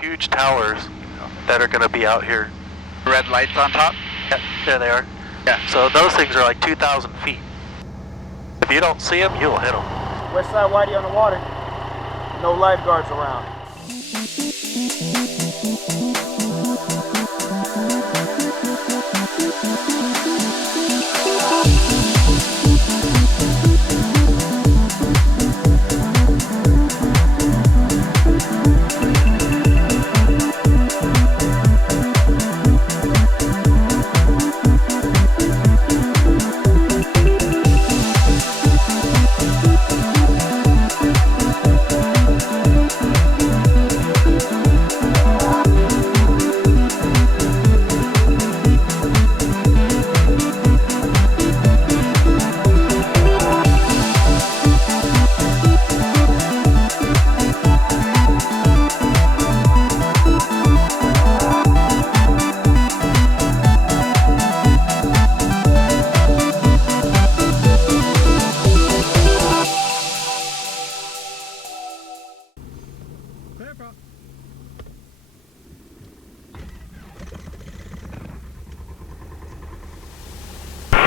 huge towers that are going to be out here. Red lights on top? Yeah, there they are. Yeah. So those things are like 2,000 feet. If you don't see them, you'll hit them. West side Whitey on the water. No lifeguards around.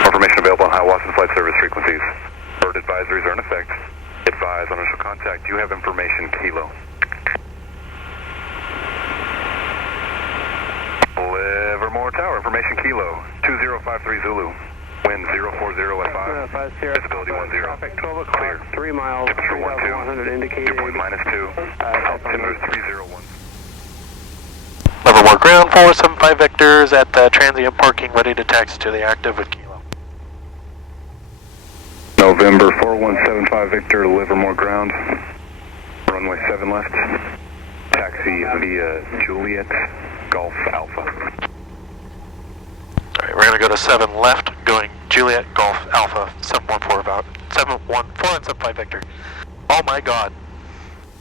Information available on high Watson flight service frequencies. Bird advisories are in effect. Advise on initial contact. You have information, Kilo. Livermore Tower, information Kilo. 2053 Zulu. Wind 040 at 5. Visibility 10. Traffic 12 o'clock, Clear. 3 miles, Temperature 3,100 indicated. Dew point -2. Altimeter 301. Livermore ground, 475 Victors at the transient parking, ready to taxi to the active with Kilo. November 4175 Victor, Livermore ground. Runway 7 left. Taxi via Juliet, Golf Alpha. Alright, we're going to go to 7 left, going Juliet Golf Alpha, 714 about. 475 Victor. Oh my god.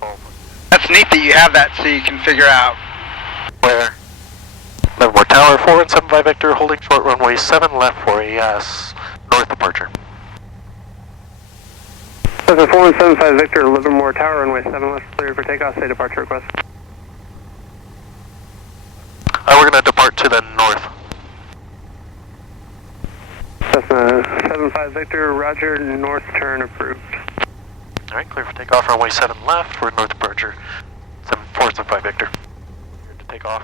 Oh. That's neat that you have that so you can figure out. Where? Livermore Tower, 475 Victor, holding short runway 7 left for a north departure. 475 Victor, Livermore Tower, runway 7 left, cleared for takeoff, say departure request. We're going to depart to the north. Cessna 75 Victor, roger, north turn approved. Alright, clear for takeoff, runway 7 left for north departure. 475 Victor. Clear to take off.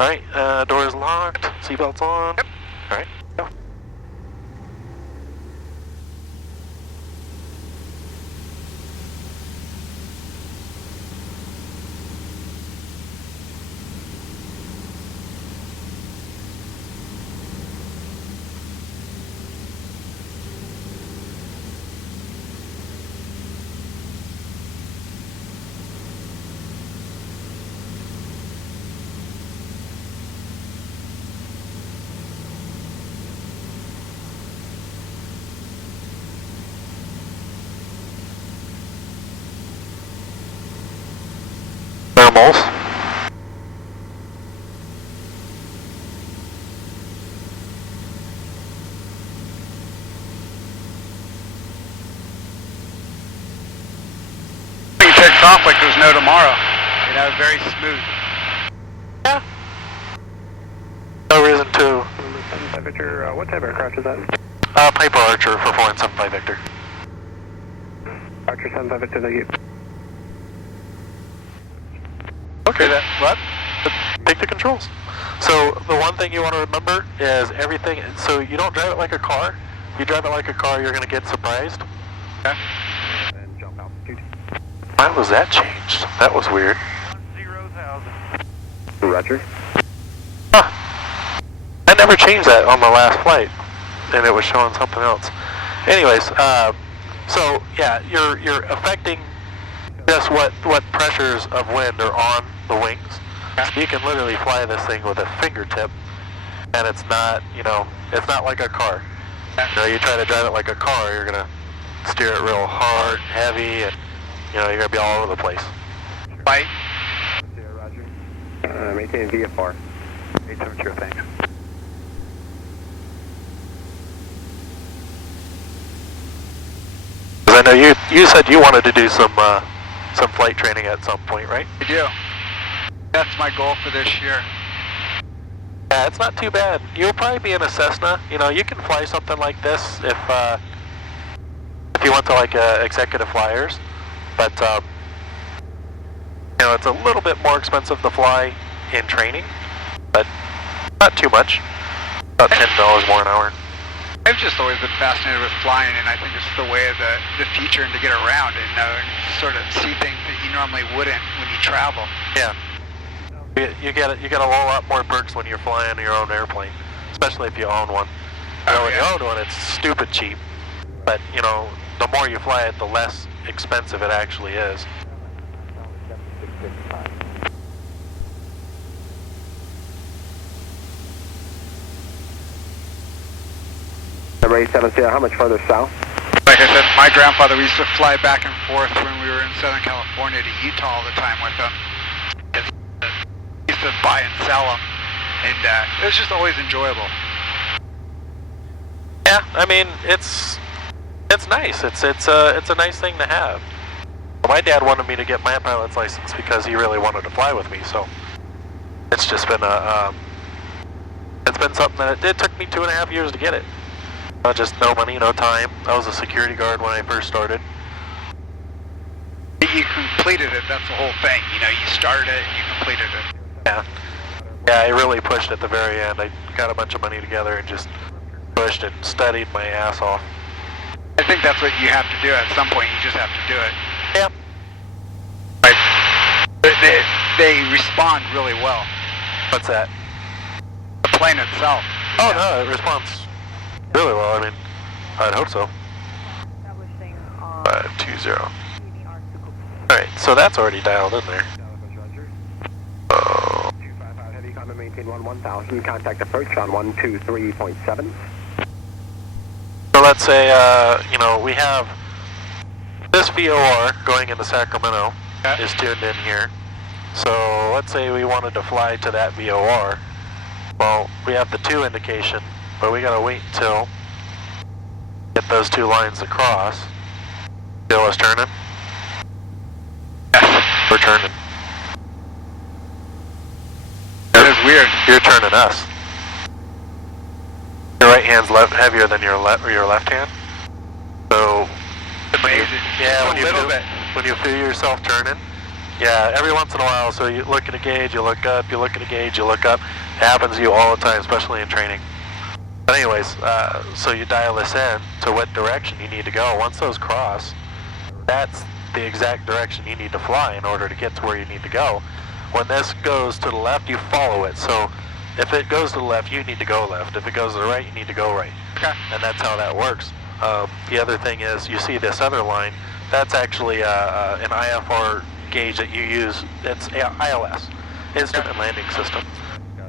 Alright, door is locked, seatbelts on. Yep. Alright, go. Thermals. It takes off like there's no tomorrow. You know, very smooth. Yeah. No reason to. 75 Victor, what type of aircraft is that? Piper Archer for 475 Victor. Archer 75 Victor, thank you. Okay, then, what? Take the controls. So, the one thing you want to remember is everything, so you don't drive it like a car. If you drive it like a car, you're going to get surprised. Okay. And jump altitude. Why was that changed? That was weird. 0,000. Roger. Huh. I never changed that on the last flight, and it was showing something else. Anyways, so, yeah, you're affecting just what pressures of wind are on the wings. So you can literally fly this thing with a fingertip, and it's not, it's not like a car. You try to drive it like a car, you're gonna steer it real hard, heavy, and you're gonna be all over the place. Right. Roger. Maintain VFR. 870, thanks. Because I know you said you wanted to do some flight training at some point, right? I do. Yes. That's my goal for this year. Yeah, it's not too bad. You'll probably be in a Cessna. You know, you can fly something like this if you went to like executive flyers, but you know, it's a little bit more expensive to fly in training, but not too much. About $10 more an hour. I've just always been fascinated with flying, and I think it's the way of the future and to get around and sort of see things that you normally wouldn't when you travel. Yeah. You get a whole lot more perks when you're flying your own airplane, especially if you own one. You know, when you own one, it's stupid cheap, but you know, the more you fly it, the less expensive it actually is. Number 870, how much further south? Like I said, my grandfather, we used to fly back and forth when we were in Southern California to Utah all the time with him. We used to buy and sell them, and it was just always enjoyable. Yeah, I mean, it's nice. It's a nice thing to have. My dad wanted me to get my pilot's license because he really wanted to fly with me. So it's just been it's been something that it took me 2.5 years to get it. Just no money, no time. I was a security guard when I first started. You completed it. That's the whole thing. You know, you started it and you completed it. Yeah. Yeah, I really pushed at the very end. I got a bunch of money together and just pushed and studied my ass off. I think that's what you have to do at some point. You just have to do it. Yeah. Right. They respond really well. What's that? The plane itself. Oh, no, it responds really well. I mean, I'd hope so. 520. Alright, so that's already dialed in there. 255 heavy, climb and maintain 1000, contact approach on 123.7. So let's say, you know, we have this VOR going into Sacramento is tuned in here. So let's say we wanted to fly to that VOR. Well, we have the 2 indication, but we gotta wait until get those 2 lines across. Feel us turning? Yes. We're turning. That is weird. You're turning us. Your right hand's heavier than your left hand. So Amazing. When you feel yourself turning, yeah, every once in a while. So you look at a gauge, you look up, you look at a gauge, you look up. It happens to you all the time, especially in training. But anyways, so you dial this in to what direction you need to go. Once those cross, that's the exact direction you need to fly in order to get to where you need to go. When this goes to the left, you follow it. So if it goes to the left, you need to go left. If it goes to the right, you need to go right. Okay. And that's how that works. The other thing is, you see this other line, that's actually an IFR gauge that you use. It's ILS, Instrument Landing System.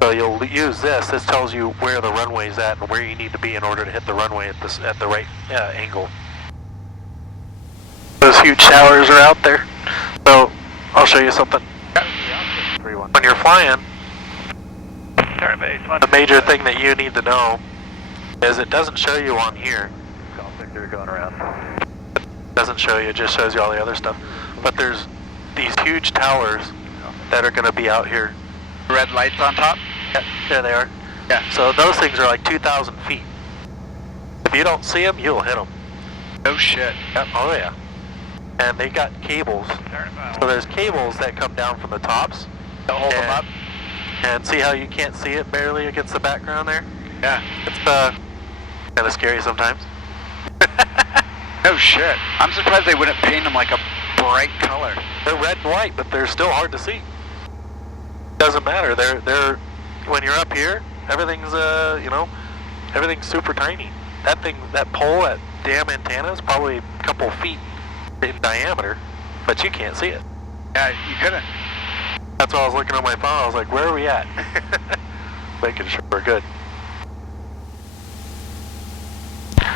So you'll use this. This tells you where the runway's at and where you need to be in order to hit the runway at the right angle. Those huge towers are out there. So I'll show you something. When you're flying, the major thing that you need to know is it doesn't show you on here. It doesn't show you, it just shows you all the other stuff. But there's these huge towers that are going to be out here. Red lights on top? Yeah, there they are. Yeah. So those things are like 2,000 feet. If you don't see them, you'll hit them. No shit. Yep. Oh yeah. And they got cables. So there's cables that come down from the tops. To hold them up? And see how you can't see it barely against the background there? Yeah. It's kind of scary sometimes. No shit. I'm surprised they wouldn't paint them like a bright color. They're red and white, but they're still hard to see. Doesn't matter. They're when you're up here, everything's everything's super tiny. That pole, that damn antenna is probably a couple feet in diameter, but you can't see it. Yeah, you couldn't. That's why I was looking at my phone. I was like, where are we at? Making sure we're good.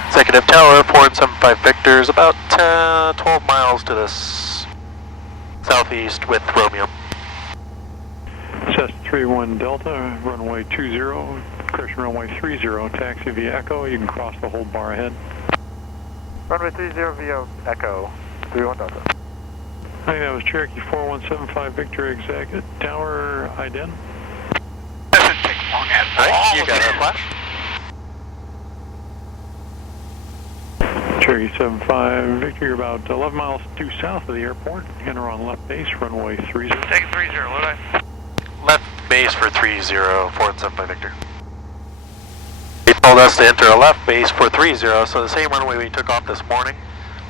Executive Tower, 475 Victor is about 12 miles to the southeast with Romeo. Cessna 31 Delta, runway 20, correction runway 30, taxi via Echo. You can cross the hold bar ahead. Runway 30 via Echo, 31 Delta. I think that was Cherokee 4175 Victor, Executive Tower, ident. Doesn't take long at all. Alright, you got a flash. Cherokee 75 Victor, you're about 11 miles due south of the airport. Enter on left base, runway 30. Take 30, what I? Left base for 30, forward 75 Victor. He told us to enter a left base for 30, so the same runway we took off this morning,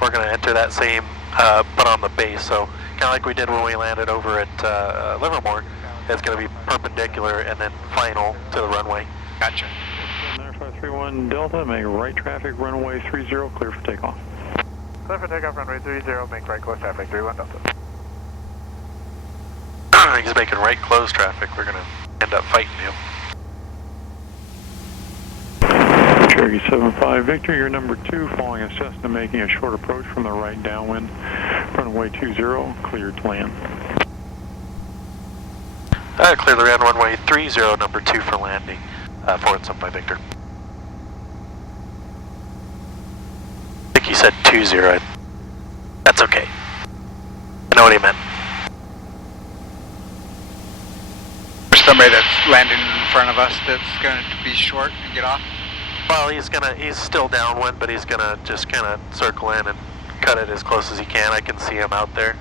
we're going to enter that same, but on the base. So kind of like we did when we landed over at Livermore, it's going to be perpendicular and then final to the runway. Gotcha. 9531 Delta, make right traffic, runway 30, clear for takeoff. Clear for takeoff, runway 30, make right close traffic, 31 Delta. He's making right close traffic. We're going to end up fighting you. Cherokee 75 Victor, you're number 2, following a Cessna making a short approach from the right downwind, runway 20, cleared to land. Clear the runway 30, number 2 for landing, forward 75 Victor. I think he said 20. That's okay. I know what he meant. There's somebody that's landing in front of us that's going to be short and get off. Well, he's still downwind, but he's gonna just kind of circle in and cut it as close as he can. I can see him out there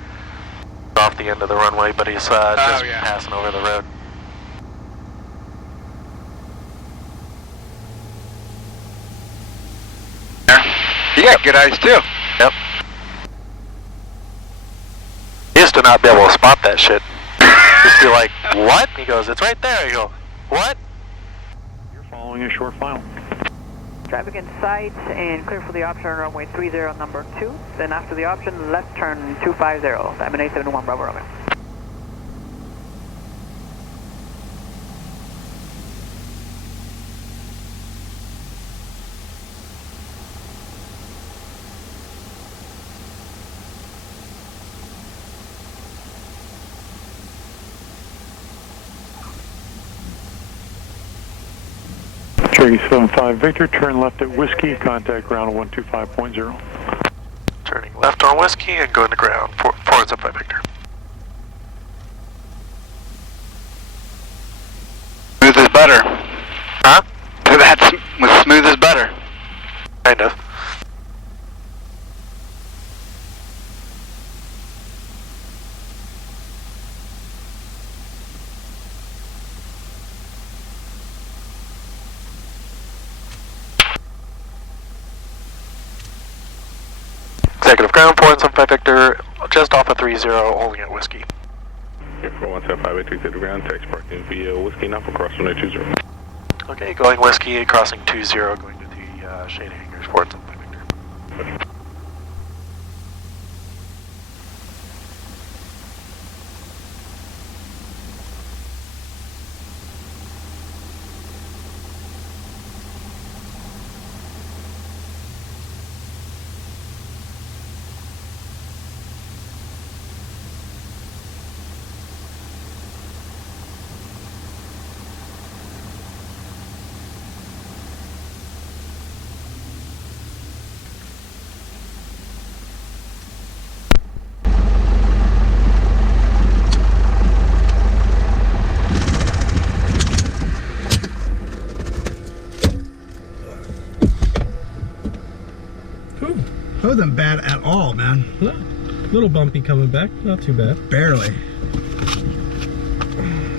off the end of the runway, but he's just passing over the road. You got good eyes too. Yep. He used to not be able to spot that shit. Just be like, what? He goes, it's right there. You go, what? You're following a short final. Traffic in sight and clear for the option on runway 30, number 2. Then after the option, left turn 250. Diamond 871 Bravo Romeo. Cherokee 75 Victor, turn left at Whiskey, contact ground 125.0. Turning left on Whiskey and going to ground, forward 75 Victor. Smooth as butter. Huh? That's smooth as butter. Kind of. Executive ground, forward 75 Victor, just off of 30, holding at Whiskey. Here for 175 Victor, executive ground, taxi parking via Whiskey, now for cross runway 20. Okay, going Whiskey, crossing 20, going to the shade hangars, forward 75 Victor. Wasn't bad at all, man. No, little bumpy coming back, not too bad. Barely.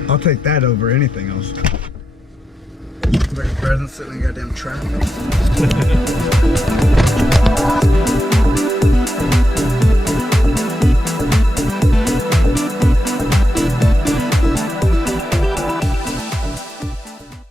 I'll take that over anything else. Better than sitting in goddamn traffic.